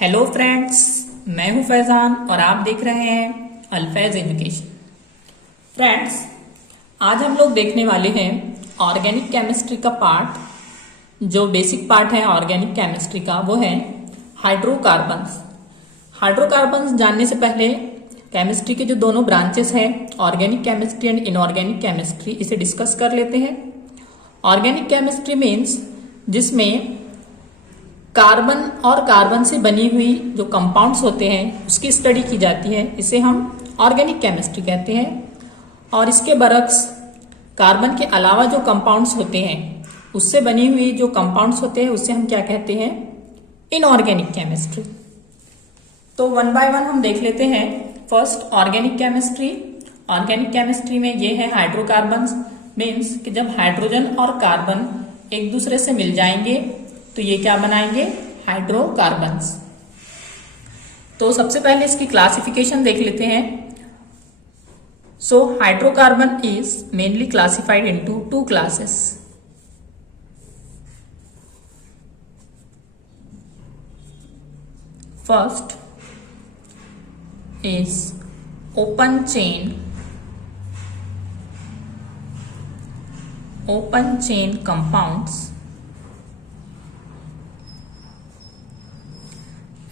Hello friends, मैं हूं फैजान और आप देख रहे हैं अल्फैज एजुकेशन। फ्रेंड्स, आज हम लोग देखने वाले हैं ऑर्गेनिक केमिस्ट्री का पार्ट। जो बेसिक पार्ट है ऑर्गेनिक केमिस्ट्री का वो है हाइड्रोकार्बन्स। हाइड्रोकार्बन्स जानने से पहले केमिस्ट्री के जो दोनों ब्रांचेस हैं, organic chemistry and inorganic chemistry, इसे डिस्कस कर लेते हैं। ऑर्गेनिक केमिस्ट्री मीन्स जिसमें कार्बन और कार्बन से बनी हुई जो कंपाउंड्स होते हैं उसकी स्टडी की जाती है, इसे हम ऑर्गेनिक केमिस्ट्री कहते हैं। और इसके बरक्स कार्बन के अलावा जो कंपाउंड्स होते हैं उससे बनी हुई जो कंपाउंड्स होते हैं उससे हम क्या कहते हैं, इनऑर्गेनिक केमिस्ट्री। तो वन बाय वन हम देख लेते हैं। First organic chemistry. Organic chemistry में ये है हाइड्रोकार्बन्स, मीन्स कि जब हाइड्रोजन और कार्बन एक दूसरे से मिल जाएंगे तो ये क्या बनाएंगे, हाइड्रोकार्बन्स। तो सबसे पहले इसकी क्लासिफिकेशन देख लेते हैं। So hydrocarbon is mainly classified into two classes. First is open chain compounds,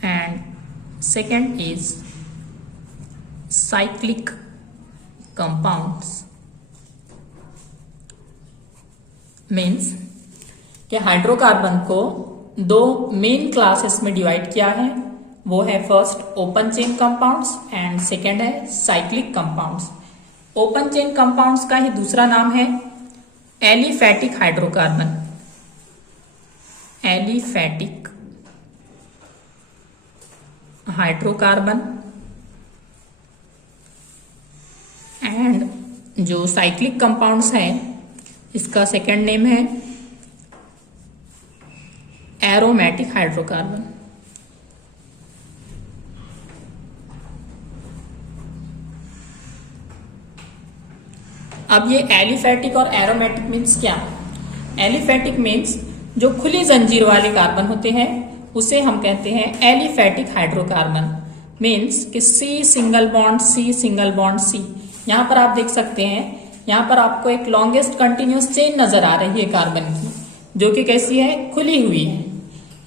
and second is cyclic compounds। Means कि हाइड्रोकार्बन को दो मेन क्लासेस में डिवाइड किया है। वो है first open chain compounds and second है cyclic compounds. Open chain compounds का ही दूसरा नाम है aliphatic hydrocarbon. Aliphatic hydrocarbon. And जो साइक्लिक कंपाउंड्स हैं इसका सेकेंड नेम है एरोमेटिक हाइड्रोकार्बन। अब ये एलिफैटिक और एरोमेटिक मीन्स क्या? एलिफैटिक मीन्स जो खुली जंजीर वाले कार्बन होते हैं उसे हम कहते हैं एलिफैटिक हाइड्रोकार्बन। मीन्स कि C single bond C single bond C. यहाँ पर आप देख सकते हैं, यहाँ पर आपको एक लॉन्गेस्ट कंटिन्यूस चेन नजर आ रही है कार्बन की, जो कि कैसी है, खुली हुई है।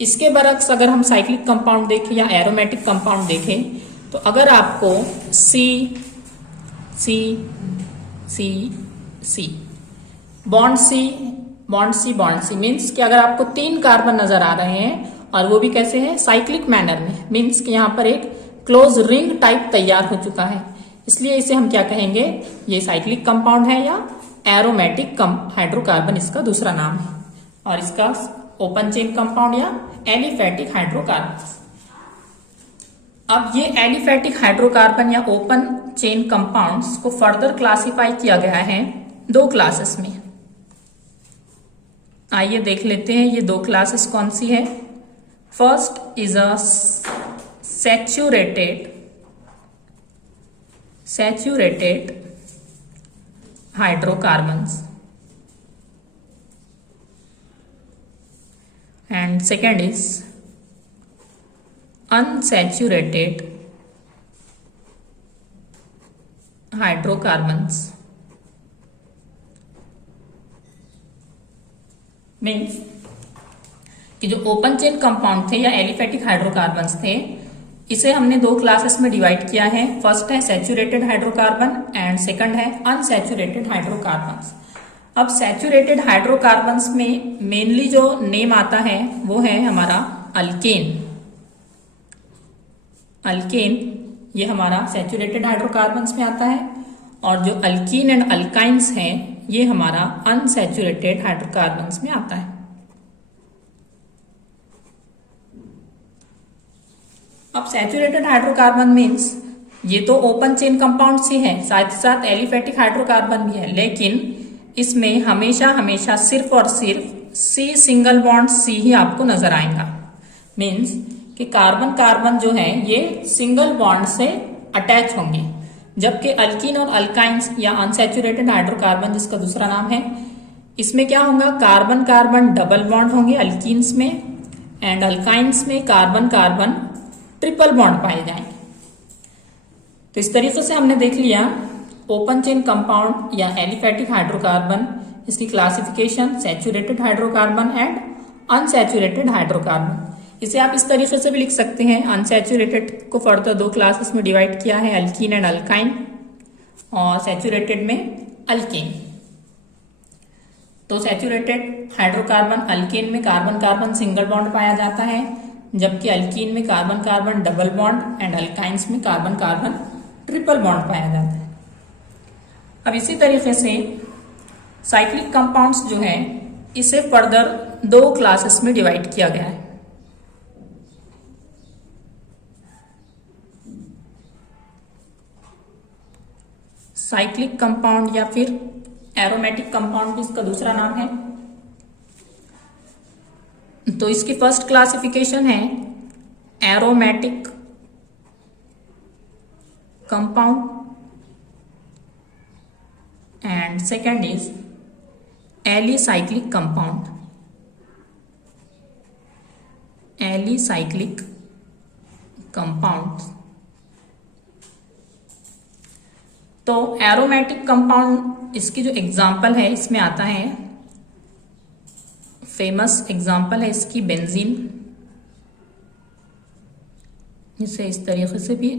इसके बरक्स अगर हम साइक्लिक कंपाउंड देखें या एरोमेटिक कंपाउंड देखें तो अगर आपको C C C C bond C bond C bond C, means कि अगर आपको तीन कार्बन नजर आ रहे हैं और वो भी कैसे हैं, साइक्लिक मैनर में, मीन्स कि यहाँ पर एक क्लोज रिंग टाइप तैयार हो चुका है, इसलिए इसे हम क्या कहेंगे, ये साइक्लिक कंपाउंड है या एरोमेटिक हाइड्रोकार्बन इसका दूसरा नाम है। और इसका ओपन चेन कंपाउंड या एलिफैटिक हाइड्रोकार्बन। अब ये एलिफैटिक हाइड्रोकार्बन या ओपन चेन कंपाउंड्स को फर्दर क्लासिफाई किया गया है दो क्लासेस में। आइए देख लेते हैं ये दो क्लासेस कौन सी है। First is a saturated hydrocarbons and second is unsaturated hydrocarbons। Means कि जो ओपन चेन कंपाउंड थे या एलिफैटिक हाइड्रोकार्बन्स थे, इसे हमने दो क्लासेस में डिवाइड किया है। फर्स्ट है सैचुरेटेड हाइड्रोकार्बन एंड सेकंड है अनसैचुरेटेड हाइड्रोकार्बन्स। अब सैचुरेटेड हाइड्रोकार्बन्स में मेनली जो नेम आता है वो है हमारा अल्केन। अल्केन ये हमारा सैचुरेटेड हाइड्रोकार्बन्स में आता है, और जो अल्कीन एंड अल्काइंस हैं ये हमारा अनसैचुरेटेड हाइड्रोकार्बन्स में आता है। अब सैचुरेटेड हाइड्रोकार्बन मीन्स ये तो ओपन चेन कंपाउंड ही है, साथ ही साथ एलिफैटिक हाइड्रोकार्बन भी है, लेकिन इसमें हमेशा हमेशा सिर्फ और सिर्फ सी सिंगल बॉन्ड सी ही आपको नजर आएगा। मीन्स कि कार्बन कार्बन जो है ये सिंगल बॉन्ड से अटैच होंगे, जबकि अल्कीन और अल्काइंस या अनसैचुरेटेड हाइड्रोकार्बन जिसका दूसरा नाम है, इसमें क्या होगा, कार्बन कार्बन डबल बॉन्ड होंगे अल्कीन्स में, एंड अल्काइंस में कार्बन कार्बन ट्रिपल बॉन्ड पाए जाएंगे। तो इस तरीके से हमने देख लिया ओपन चेन कंपाउंड या एलिफेटिक हाइड्रोकार्बन, इसकी classification, saturated hydrocarbon and unsaturated hydrocarbon. इसे आप इस तरीके से भी लिख सकते हैं, अनसैचुरेटेड को फर्दर दो क्लासेस में डिवाइड किया है, अल्कीन एंड अल्काइन, और सैचुरेटेड में अल्केन। तो सैचुरेटेड हाइड्रोकार्बन अल्केन में कार्बन कार्बन सिंगल बॉन्ड पाया जाता है, जबकि अल्कीन में carbon carbon double bond and alkynes में कार्बन कार्बन ट्रिपल बॉन्ड पाया जाता है। अब इसी तरीके से साइक्लिक कंपाउंड्स जो है इसे फर्दर दो क्लासेस में डिवाइड किया गया है। साइक्लिक कंपाउंड या फिर एरोमेटिक कंपाउंड भी इसका दूसरा नाम है। तो इसकी फर्स्ट क्लासिफिकेशन है aromatic compound and second is alicyclic compound. Alicyclic compound. तो एरोमेटिक कंपाउंड इसकी जो एग्जाम्पल है इसमें आता है, फेमस एग्जाम्पल है इसकी बेंजीन। इसे इस तरीके से भी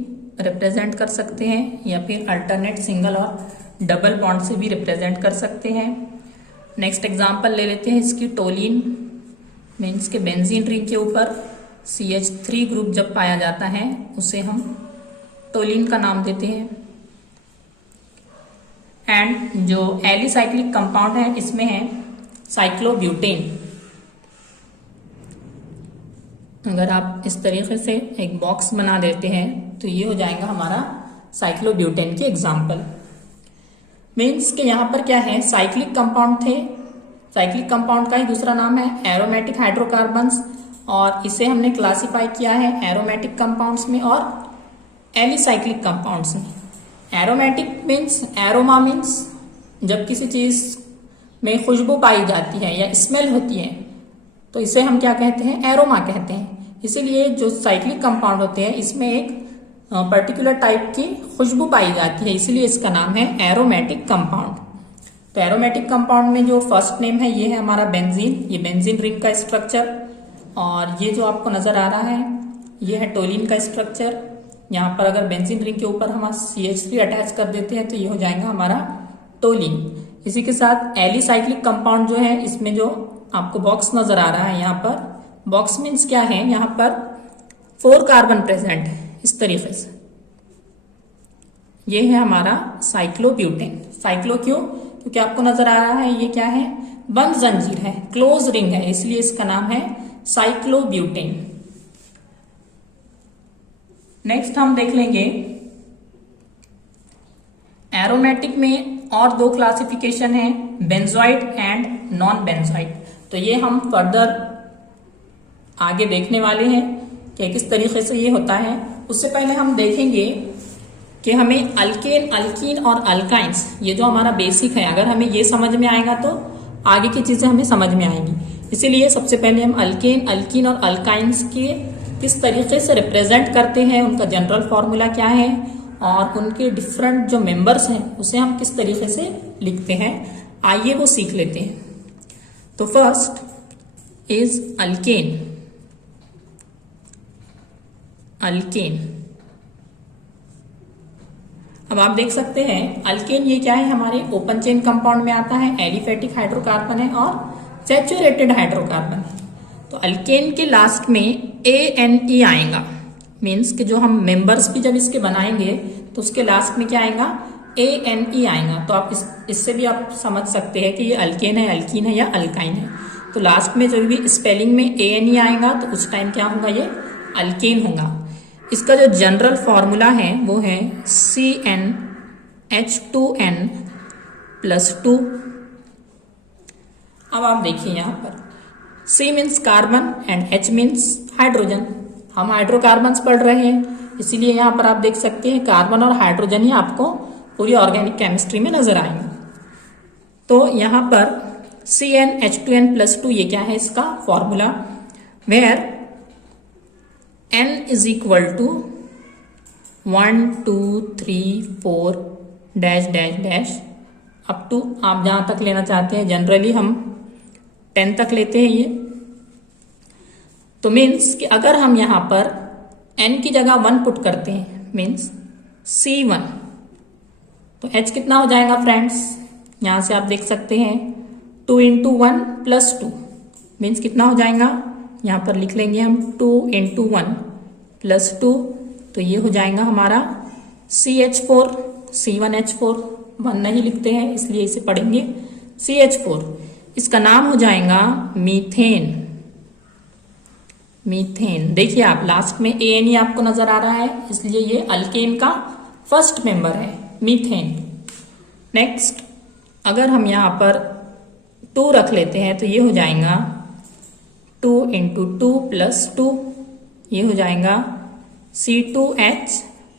रिप्रेजेंट कर सकते हैं या फिर अल्टरनेट सिंगल और डबल बॉन्ड से भी रिप्रेजेंट कर सकते हैं। नेक्स्ट एग्जाम्पल ले लेते हैं इसकी टोलिन। मीन्स के बेंजीन रिंग के ऊपर CH3 ग्रुप जब पाया जाता है उसे हम टोलिन का नाम देते हैं। एंड जो एलिसाइक्लिक कंपाउंड है इसमें है साइक्लोब्यूटेन। अगर आप इस तरीके से एक बॉक्स बना देते हैं तो ये हो जाएगा हमारा साइक्लोब्यूटेन की एग्जाम्पल। मीन्स कि यहाँ पर क्या है, साइक्लिक कंपाउंड थे, साइक्लिक कंपाउंड का ही दूसरा नाम है एरोमेटिक हाइड्रोकार्बन्स, और इसे हमने क्लासिफाई किया है एरोमेटिक कंपाउंड्स में और एलिसाइक्लिक कंपाउंड्स में। एरोमेटिक मीन्स, एरोमा मीन्स जब किसी चीज में खुशबू पाई जाती है या स्मेल होती है तो इसे हम क्या कहते हैं, एरोमा कहते हैं। इसीलिए जो साइक्लिक कंपाउंड होते हैं इसमें एक पर्टिकुलर टाइप की खुशबू पाई जाती है, इसीलिए इसका नाम है एरोमेटिक कंपाउंड। तो एरोमेटिक कंपाउंड में जो फर्स्ट नेम है ये है हमारा बेंजीन। ये बेंजीन रिंग का स्ट्रक्चर, और ये जो आपको नजर आ रहा है ये है टोलिन का स्ट्रक्चर। यहाँ पर अगर बेंजीन रिंग के ऊपर हम CH3 अटैच कर देते हैं तो ये हो जाएगा हमारा टोलिन। इसी के साथ एलिसाइक्लिक कंपाउंड जो है इसमें जो आपको बॉक्स नजर आ रहा है, यहाँ पर बॉक्स मीन्स क्या है, यहाँ पर 4 कार्बन प्रेजेंट है इस तरीके से। ये है हमारा साइक्लोब्यूटेन। साइक्लो क्यों, क्योंकि आपको नजर आ रहा है ये क्या है, बंद जंजीर है, क्लोज रिंग है, इसलिए इसका नाम है साइक्लोब्यूटेन। नेक्स्ट हम देख लेंगे एरोमेटिक में और दो क्लासिफिकेशन है, बेंजोइड एंड नॉन बेंजोइड। तो ये हम फर्दर आगे देखने वाले हैं कि किस तरीके से ये होता है। उससे पहले हम देखेंगे कि हमें अल्केन, अल्कीन और अल्काइंस, ये जो हमारा बेसिक है, अगर हमें ये समझ में आएगा तो आगे की चीजें हमें समझ में आएंगी। इसीलिए सबसे पहले हम अल्केन, अल्कीन और अल्काइंस के किस तरीके से रिप्रेजेंट करते हैं, उनका जनरल फॉर्मूला क्या है और उनके डिफरेंट जो मेंबर्स हैं उसे हम किस तरीके से लिखते हैं, आइए वो सीख लेते हैं। तो फर्स्ट इज अल्केन। अल्केन, अब आप देख सकते हैं अल्केन ये क्या है, हमारे ओपन चेन कंपाउंड में आता है, एलिफेटिक हाइड्रोकार्बन है और सैचुरेटेड हाइड्रोकार्बन है। तो अल्केन के लास्ट में ANE आएगा, मीन्स कि जो हम मेंबर्स भी जब इसके बनाएंगे तो उसके लास्ट में क्या आएगा, ANE आएगा। तो आप इससे भी आप समझ सकते हैं कि ये अल्केन है, अल्कीन है या अल्काइन है। तो लास्ट में जब भी स्पेलिंग में ANE आएगा तो उस टाइम क्या होगा, ये अल्केन होगा। इसका जो जनरल फॉर्मूला है वो है CnH2n+2। अब आप देखिए यहाँ पर C means carbon and H means hydrogen. हम हाइड्रोकार्बन्स पढ़ रहे हैं, इसीलिए यहाँ पर आप देख सकते हैं कार्बन और हाइड्रोजन ही आपको पूरी ऑर्गेनिक केमिस्ट्री में नजर आएंगे। तो यहाँ पर CnH2n+2 ये क्या है, इसका formula, where N is equal to 1 2 3 4 dash dash dash up to आप जहां तक लेना चाहते हैं, जनरली हम 10 तक लेते हैं ये। तो मीन्स कि अगर हम यहां पर n की जगह 1 पुट करते हैं मीन्स C1, तो h कितना हो जाएगा फ्रेंड्स, यहां से आप देख सकते हैं 2 इंटू 1 प्लस 2 मीन्स कितना हो जाएगा, यहां पर लिख लेंगे हम 2 इंटू 1 प्लस 2, तो ये हो जाएगा हमारा CH4, C1H4, 1 नहीं लिखते हैं इसलिए इसे पढ़ेंगे CH4। इसका नाम हो जाएगा मीथेन। मीथेन देखिए आप लास्ट में ANE आपको नजर आ रहा है, इसलिए ये अल्केन का फर्स्ट मेंबर है मीथेन। नेक्स्ट अगर हम यहां पर 2 रख लेते हैं तो ये हो जाएगा 2 इंटू 2 प्लस 2, ये हो जाएगा C2H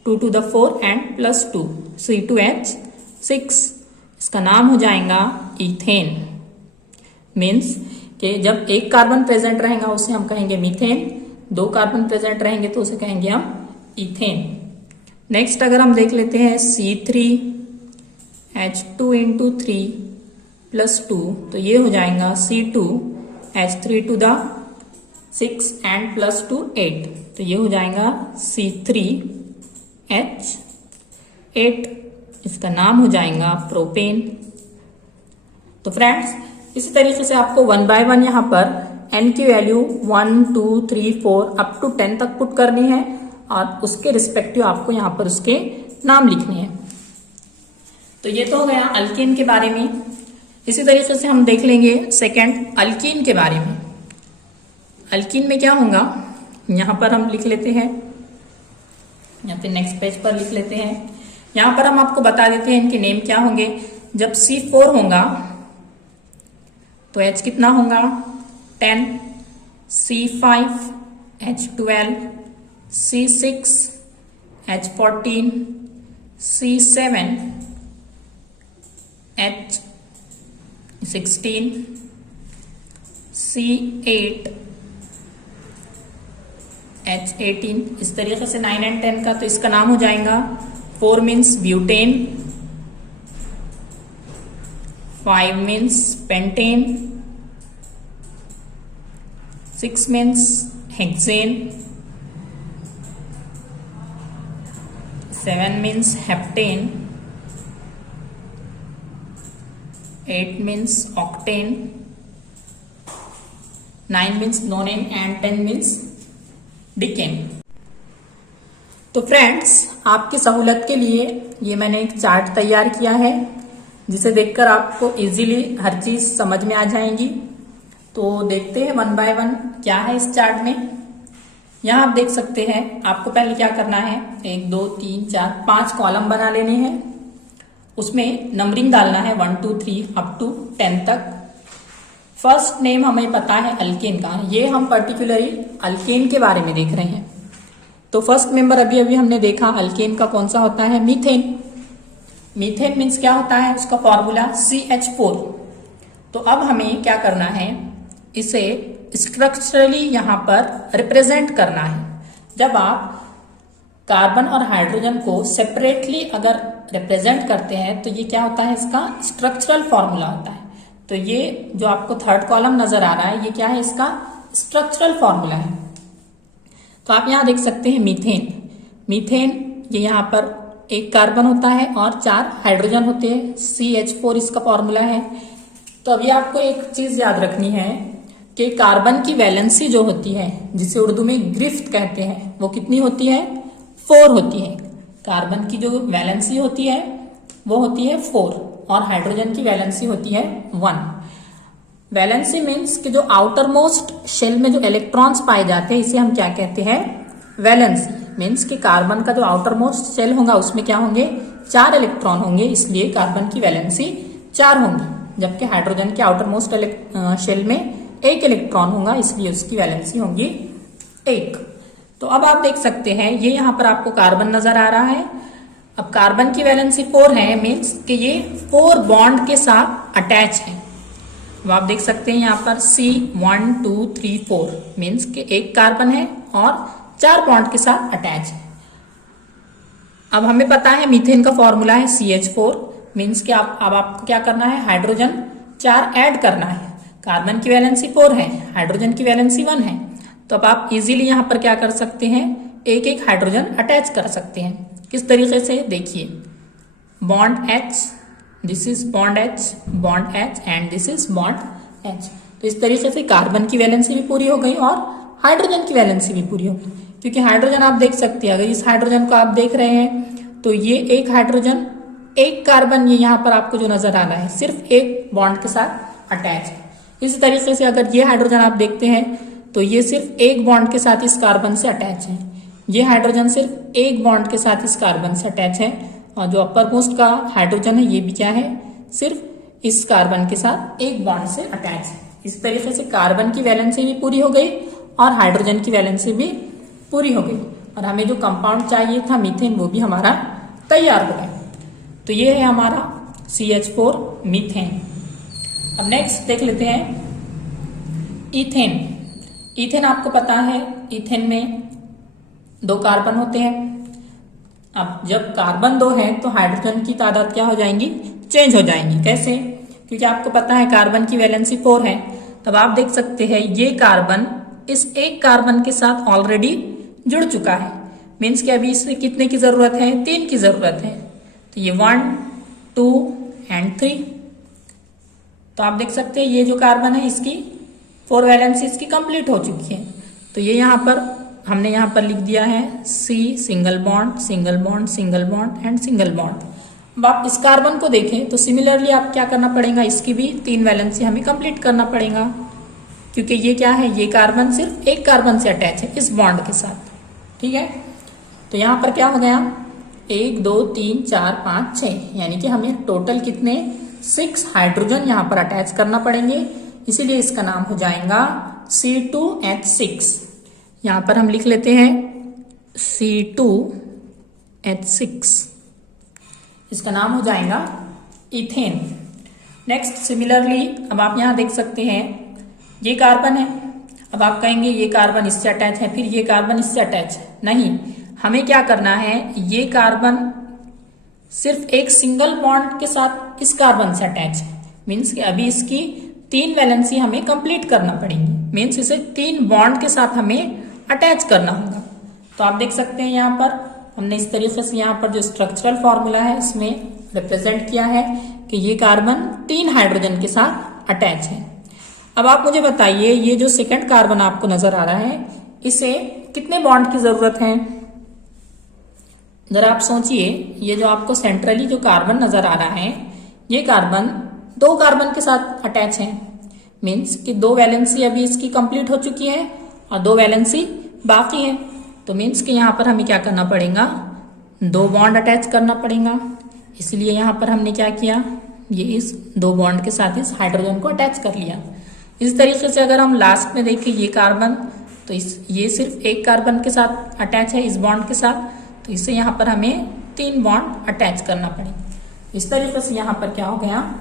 2 to the 4 and plus 2 C2H6। इसका नाम हो जाएगा इथेन। मीन्स कि जब एक कार्बन प्रेजेंट रहेगा उसे हम कहेंगे मीथेन, 2 कार्बन प्रेजेंट रहेंगे तो उसे कहेंगे हम इथेन। नेक्स्ट अगर हम देख लेते हैं C3H2 इंटू 3 प्लस 2, तो ये हो जाएगा C2H3 to the 6 and plus 2 8, तो ये हो जाएगा C3H8। इसका नाम हो जाएगा प्रोपेन। तो फ्रेंड्स इसी तरीके से आपको 1 बाय 1 यहाँ पर n की वैल्यू 1 2 3 4 अप टू 10 तक पुट करनी है और उसके रिस्पेक्टिव आपको यहाँ पर उसके नाम लिखने हैं। तो ये तो हो गया अल्केन के बारे में। इसी तरीके से हम देख लेंगे सेकंड अल्कीन के बारे में। अल्कीन में क्या होगा, यहाँ पर हम लिख लेते हैं, या फिर नेक्स्ट पेज पर लिख लेते हैं। यहाँ पर हम आपको बता देते हैं इनके नेम क्या होंगे। जब C4 होगा तो H कितना होगा 10, C5 H12, C6 H14, C7 H16, C8 H18। इस तरीके से 9 एंड 10 का, तो इसका नाम हो जाएगा 4 means butane, 5 means pentane, 6 means hexane, 7 means heptane, 8 means octane, 9 means nonane and 10 means decane। तो फ्रेंड्स आपकी सहूलत के लिए ये मैंने एक चार्ट तैयार किया है जिसे देखकर आपको इजीली हर चीज समझ में आ जाएंगी। तो देखते हैं 1 बाय 1 क्या है इस चार्ट में। यहाँ आप देख सकते हैं, आपको पहले क्या करना है, 1 2 3 4 5 कॉलम बना लेने हैं, उसमें नंबरिंग डालना है 1 2 3 अप टू 10 तक। फर्स्ट नेम हमें पता है अल्केन का, ये हम पर्टिकुलरली अल्केन के बारे में देख रहे हैं। तो फर्स्ट मेंबर अभी अभी हमने देखा अल्केन का कौन सा होता है, मीथेन। मीथेन मीन्स क्या होता है, उसका फॉर्मूला CH4। तो अब हमें क्या करना है, इसे स्ट्रक्चरली यहां पर रिप्रेजेंट करना है। जब आप कार्बन और हाइड्रोजन को सेपरेटली अगर रिप्रेजेंट करते हैं तो ये क्या होता है, इसका स्ट्रक्चरल फॉर्मूला होता है। तो ये जो आपको थर्ड कॉलम नजर आ रहा है, ये क्या है, इसका स्ट्रक्चरल फॉर्मूला है। तो आप यहां देख सकते हैं मीथेन। मीथेन ये यहां पर एक कार्बन होता है और 4 हाइड्रोजन होते हैं, CH4 इसका फॉर्मूला है। तो अभी आपको एक चीज याद रखनी है कि कार्बन की वैलेंसी जो होती है, जिसे उर्दू में गिरफ्त कहते हैं, वो कितनी होती है, 4 होती है। कार्बन की जो वैलेंसी होती है वो होती है 4 और हाइड्रोजन की वैलेंसी होती है 1। वैलेंसी मीन्स कि जो आउटर मोस्ट शेल में जो इलेक्ट्रॉन्स पाए जाते हैं, इसे हम क्या कहते हैं, वैलेंसी। मीन्स कि कार्बन का जो आउटर मोस्ट शेल होगा उसमें क्या होंगे, 4 इलेक्ट्रॉन होंगे, इसलिए कार्बन की वैलेंसी 4 होंगी। जबकि हाइड्रोजन के आउटर मोस्ट शेल में 1 इलेक्ट्रॉन होगा, इसलिए उसकी वैलेंसी होगी 1। तो अब आप देख सकते हैं ये यहाँ पर आपको कार्बन नजर आ रहा है। अब कार्बन की वैलेंसी 4 है, मीन्स कि ये 4 बॉन्ड के साथ अटैच है। अब आप देख सकते हैं यहाँ पर C1 2 3 4 मीन्स कि एक कार्बन है और 4 बॉन्ड के साथ अटैच है। अब हमें पता है मीथेन का फॉर्मूला है CH4, मीन्स कि अब आपको क्या करना है, हाइड्रोजन 4 ऐड करना है। कार्बन की वैलेंसी 4 है, हाइड्रोजन की वैलेंसी 1 है, तो अब आप इजीली यहां पर क्या कर सकते हैं, एक एक हाइड्रोजन अटैच कर सकते हैं। किस तरीके से, देखिए, bond H, this is bond H and this is bond H। तो इस तरीके से कार्बन की वैलेंसी भी पूरी हो गई और हाइड्रोजन की वैलेंसी भी पूरी हो गई, क्योंकि हाइड्रोजन आप देख सकते हैं, अगर इस हाइड्रोजन को आप देख रहे हैं तो ये एक हाइड्रोजन, एक कार्बन, ये यहाँ पर आपको जो नजर आ रहा है सिर्फ एक बॉन्ड के साथ अटैच है। इसी तरीके से अगर ये हाइड्रोजन आप देखते हैं तो ये सिर्फ एक बॉन्ड के साथ इस कार्बन से अटैच है, ये हाइड्रोजन सिर्फ एक बॉन्ड के साथ इस कार्बन से अटैच है, और जो अपर मोस्ट का हाइड्रोजन है ये भी क्या है, सिर्फ इस कार्बन के साथ एक बॉन्ड से अटैच है। इस तरीके से कार्बन की वैलेंसी भी पूरी हो गई और हाइड्रोजन की वैलेंसी भी पूरी हो गई, और हमें जो कंपाउंड चाहिए था मीथेन वो भी हमारा तैयार हो गया। तो ये है हमारा CH4 मीथेन। अब नेक्स्ट देख लेते हैं इथेन। इथेन आपको पता है, इथेन में 2 कार्बन होते हैं। अब जब कार्बन 2 है तो हाइड्रोजन की तादाद क्या हो जाएंगी, चेंज हो जाएंगी। कैसे, क्योंकि आपको पता है कार्बन की वैलेंसी 4 है, तब आप देख सकते हैं ये कार्बन इस एक कार्बन के साथ ऑलरेडी जुड़ चुका है, मीन्स कि अभी इससे कितने की जरूरत है, 3 की जरूरत है। तो ये 1, 2 एंड 3। तो आप देख सकते हैं ये जो कार्बन है इसकी 4 वैलेंसी इसकी कंप्लीट हो चुकी है। तो ये यहाँ पर हमने यहाँ पर लिख दिया है C single bond single bond single bond and single bond. अब आप इस कार्बन को देखें तो सिमिलरली आप क्या करना पड़ेगा, इसकी भी 3 वैलेंसी हमें कंप्लीट करना पड़ेगा, क्योंकि ये क्या है, ये कार्बन सिर्फ एक कार्बन से अटैच है इस बॉन्ड के साथ। ठीक है, तो यहाँ पर क्या हो गया, 1 2 3 4 5 6, यानी कि हमें टोटल कितने 6 हाइड्रोजन यहाँ पर अटैच करना पड़ेंगे, इसीलिए इसका नाम हो जाएगा C2H6। यहाँ पर हम लिख लेते हैं C2H6, इसका नाम हो जाएगा इथेन। नेक्स्ट सिमिलरली अब आप यहाँ देख सकते हैं ये कार्बन है, अब आप कहेंगे ये कार्बन इससे अटैच है, फिर ये कार्बन इससे अटैच है, नहीं, हमें क्या करना है, ये कार्बन सिर्फ एक सिंगल बॉन्ड के साथ इस कार्बन से अटैच है, मीन्स कि अभी इसकी 3 वैलेंसी हमें कंप्लीट करना पड़ेगी, मीन्स इसे 3 बॉन्ड के साथ हमें अटैच करना होगा। तो आप देख सकते हैं यहाँ पर हमने इस तरीके से यहाँ पर जो स्ट्रक्चरल फॉर्मूला है इसमें रिप्रेजेंट किया है कि ये कार्बन 3 हाइड्रोजन के साथ अटैच है। अब आप मुझे बताइए ये जो सेकंड कार्बन आपको नजर आ रहा है इसे कितने बॉन्ड की जरूरत है, जरा आप सोचिए। ये जो आपको सेंट्रली जो कार्बन नजर आ रहा है ये कार्बन 2 कार्बन के साथ अटैच है, मीन्स कि 2 वैलेंसी अभी इसकी कंप्लीट हो चुकी है और 2 वैलेंसी बाकी है। तो मीन्स कि यहाँ पर हमें क्या करना पड़ेगा, 2 बॉन्ड अटैच करना पड़ेगा, इसलिए यहाँ पर हमने क्या किया, ये इस 2 बॉन्ड के साथ इस हाइड्रोजन को अटैच कर लिया। इस तरीके से अगर हम लास्ट में देखें ये कार्बन, तो ये सिर्फ एक कार्बन के साथ अटैच है इस बॉन्ड के साथ, तो इससे यहाँ पर हमें 3 बॉन्ड अटैच करना पड़ेगा। इस तरीके से यहाँ पर क्या हो गया,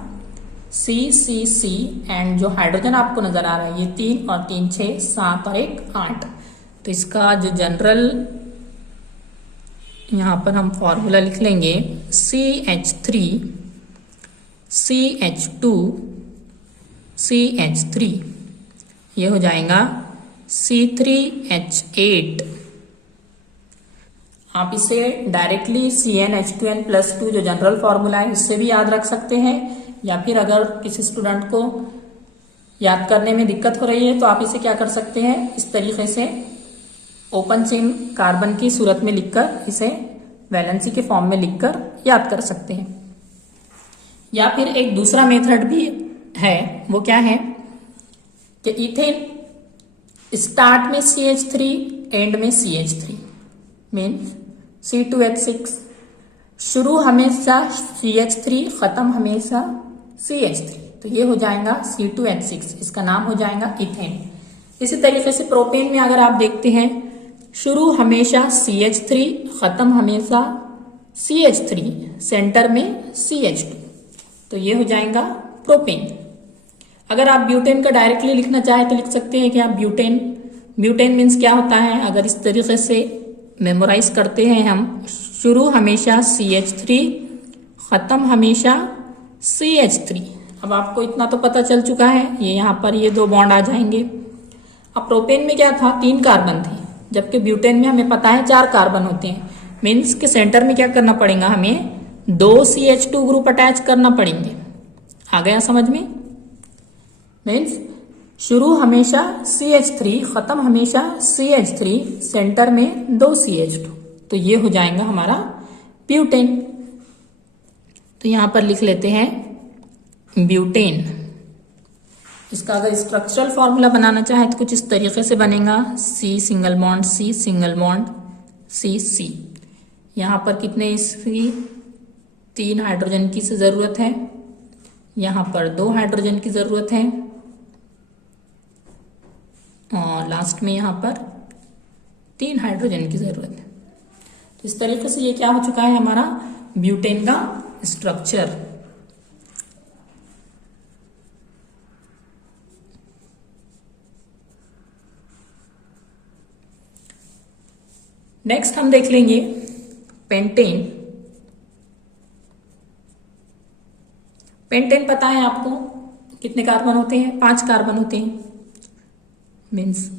C एंड जो हाइड्रोजन आपको नजर आ रहा है ये 3 और 3 6 7 और 1 8। तो इसका जो जनरल यहाँ पर हम फॉर्मूला लिख लेंगे CH3 CH2 CH3, ये हो जाएगा C3H8। आप इसे डायरेक्टली CnH2n+2 जो जनरल फॉर्मूला है इससे भी याद रख सकते हैं, या फिर अगर किसी स्टूडेंट को याद करने में दिक्कत हो रही है तो आप इसे क्या कर सकते हैं, इस तरीके से ओपन चेन कार्बन की सूरत में लिखकर इसे वैलेंसी के फॉर्म में लिखकर याद कर सकते हैं। या फिर एक दूसरा मेथड भी है, वो क्या है कि इथेन स्टार्ट में CH3 एंड में CH3 मीन्स C2H6, शुरू हमेशा CH3 खत्म हमेशा CH3, तो ये हो जाएगा C2H6, इसका नाम हो जाएगा इथेन। इसी तरीके से प्रोपेन में अगर आप देखते हैं शुरू हमेशा CH3 खत्म हमेशा CH3, सेंटर में CH2, तो ये हो जाएगा प्रोपेन। अगर आप ब्यूटेन का डायरेक्टली लिखना चाहे तो लिख सकते हैं कि आप ब्यूटेन ब्यूटेन मीन्स क्या होता है, अगर इस तरीके से मेमोराइज करते हैं हम, शुरू हमेशा CH3, खत्म हमेशा CH3। अब आपको इतना तो पता चल चुका है, ये यहाँ पर ये दो बॉन्ड आ जाएंगे। अब प्रोपेन में क्या था, 3 कार्बन थे, जबकि ब्यूटेन में हमें पता है 4 कार्बन होते हैं। मीन्स के सेंटर में क्या करना पड़ेगा, हमें 2 CH2 ग्रुप अटैच करना पड़ेंगे। आ गया समझ में? मीन्स शुरू हमेशा CH3, खत्म हमेशा CH3, सेंटर में 2 CH2, तो ये हो जाएगा हमारा ब्यूटेन। तो यहां पर लिख लेते हैं ब्यूटेन। इसका अगर स्ट्रक्चरल फॉर्मूला बनाना चाहे तो कुछ इस तरीके से बनेगा, C single bond C single bond C C। यहां पर कितने इसकी 3 हाइड्रोजन की जरूरत है, यहां पर 2 हाइड्रोजन की जरूरत है, और लास्ट में यहां पर 3 हाइड्रोजन की जरूरत है। तो इस तरीके से ये क्या हो चुका है हमारा ब्यूटेन का स्ट्रक्चर। नेक्स्ट हम देख लेंगे पेंटेन। पेंटेन पता है आपको कितने कार्बन होते हैं, 5 कार्बन होते हैं। Means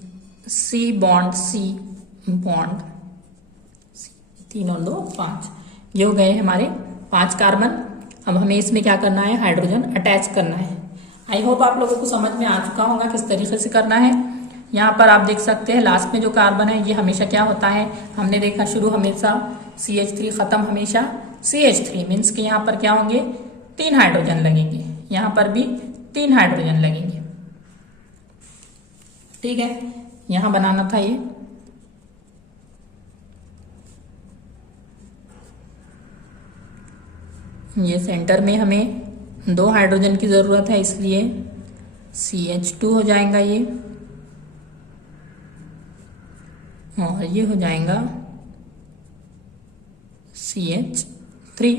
C bond C bond 3 और 2 5, ये हो गए हमारे 5 कार्बन। अब हमें इसमें क्या करना है, हाइड्रोजन अटैच करना है। आई होप आप लोगों को समझ में आ चुका होगा किस तरीके से करना है। यहाँ पर आप देख सकते हैं लास्ट में जो कार्बन है ये हमेशा क्या होता है, हमने देखा शुरू हमेशा CH3, खत्म हमेशा CH3। मीन्स कि यहाँ पर क्या होंगे, 3 हाइड्रोजन लगेंगे, यहाँ पर भी 3 हाइड्रोजन लगेंगे। ठीक है, यहां बनाना था ये सेंटर में हमें 2 हाइड्रोजन की जरूरत है, इसलिए CH2 हो जाएगा ये, और ये हो जाएगा CH3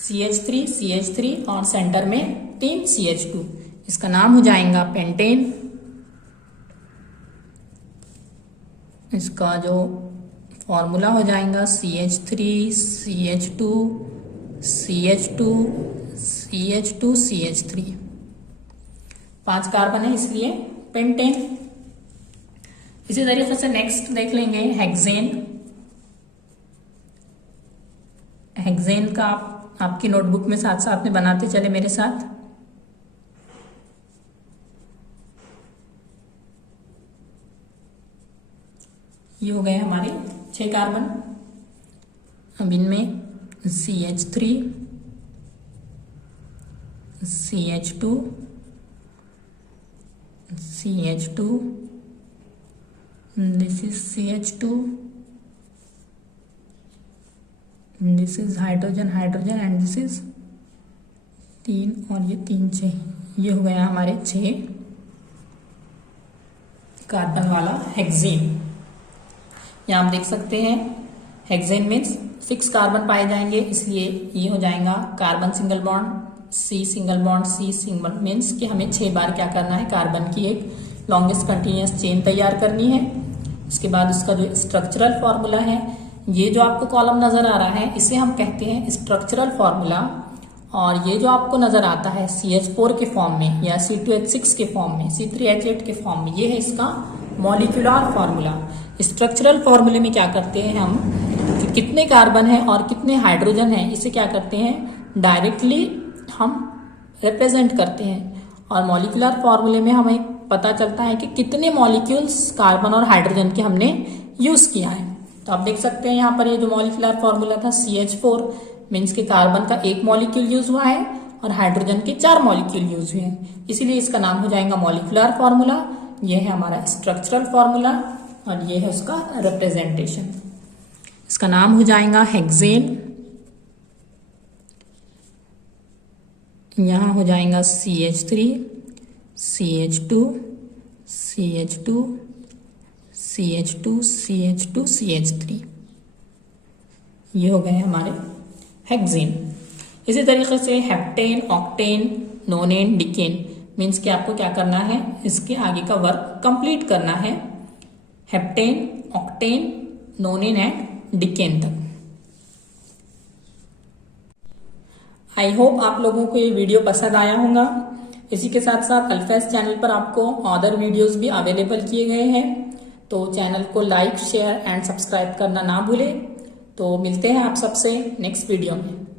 CH3 CH3 और सेंटर में 3 CH2। इसका नाम हो जाएगा पेंटेन। इसका जो फॉर्मूला हो जाएगा CH3 CH2 CH2 CH2 CH3। 5 carbon है इसलिए पेंटेन। इसी तरीके से नेक्स्ट देख लेंगे हेक्सेन। हेक्सेन का आपकी नोटबुक में साथ साथ में बनाते चले मेरे साथ। ये हो गए हमारे 6 कार्बन। अब इनमें CH3 CH2 CH2, this is CH2, this is hydrogen hydrogen and this is 3 और ये 3 6। ये हो गया हमारे 6 कार्बन वाला हेक्सेन। यहाँ आप देख सकते हैं हेक्सेन मीन्स 6 कार्बन पाए जाएंगे, इसलिए ये हो जाएगा carbon single bond C single bond C single, means कि हमें 6 बार क्या करना है, कार्बन की एक लॉन्गेस्ट कंटिन्यूअस चेन तैयार करनी है। इसके बाद उसका जो स्ट्रक्चरल फॉर्मूला है, ये जो आपको कॉलम नजर आ रहा है इसे हम कहते हैं स्ट्रक्चरल फॉर्मूला, और ये जो आपको नजर आता है CH4 के फॉर्म में या C2H6 के फॉर्म में, C3H8 के फॉर्म में, ये है इसका मॉलिक्यूलर फॉर्मूला। स्ट्रक्चरल फॉर्मूले में क्या करते हैं हम, कि कितने कार्बन है और कितने हाइड्रोजन है इसे क्या करते हैं डायरेक्टली हम रिप्रेजेंट करते हैं, और मॉलिक्यूलर फॉर्मूले में हमें पता चलता है कि कितने मॉलिक्यूल्स कार्बन और हाइड्रोजन के हमने यूज किया है। तो आप देख सकते हैं यहाँ पर ये जो मॉलिक्यूलर फॉर्मूला था CH4 मीन्स के कार्बन का 1 मॉलिक्यूल यूज हुआ है और हाइड्रोजन के 4 मॉलिक्यूल यूज हुए हैं, इसीलिए इसका नाम हो जाएगा मॉलिक्यूलर फॉर्मूला। ये है हमारा स्ट्रक्चरल फॉर्मूला और ये है उसका रिप्रेजेंटेशन। इसका नाम हो जाएगा हेक्सेन। यहां हो जाएगा CH3 CH2 CH2 CH2 CH2 CH3। ये हो गए हमारे हेक्सेन। इसी तरीके से हेप्टेन, ऑक्टेन, नोनेन, डिकेन मीन्स कि आपको क्या करना है, इसके आगे का वर्क कंप्लीट करना है हेप्टेन, ऑक्टेन, नोनेन एंड डिकेन तक। आई होप आप लोगों को ये वीडियो पसंद आया होगा। इसी के साथ साथ अल्फेज चैनल पर आपको अदर वीडियोस भी अवेलेबल किए गए हैं, तो चैनल को लाइक, शेयर एंड सब्सक्राइब करना ना भूलें। तो मिलते हैं आप सबसे नेक्स्ट वीडियो में।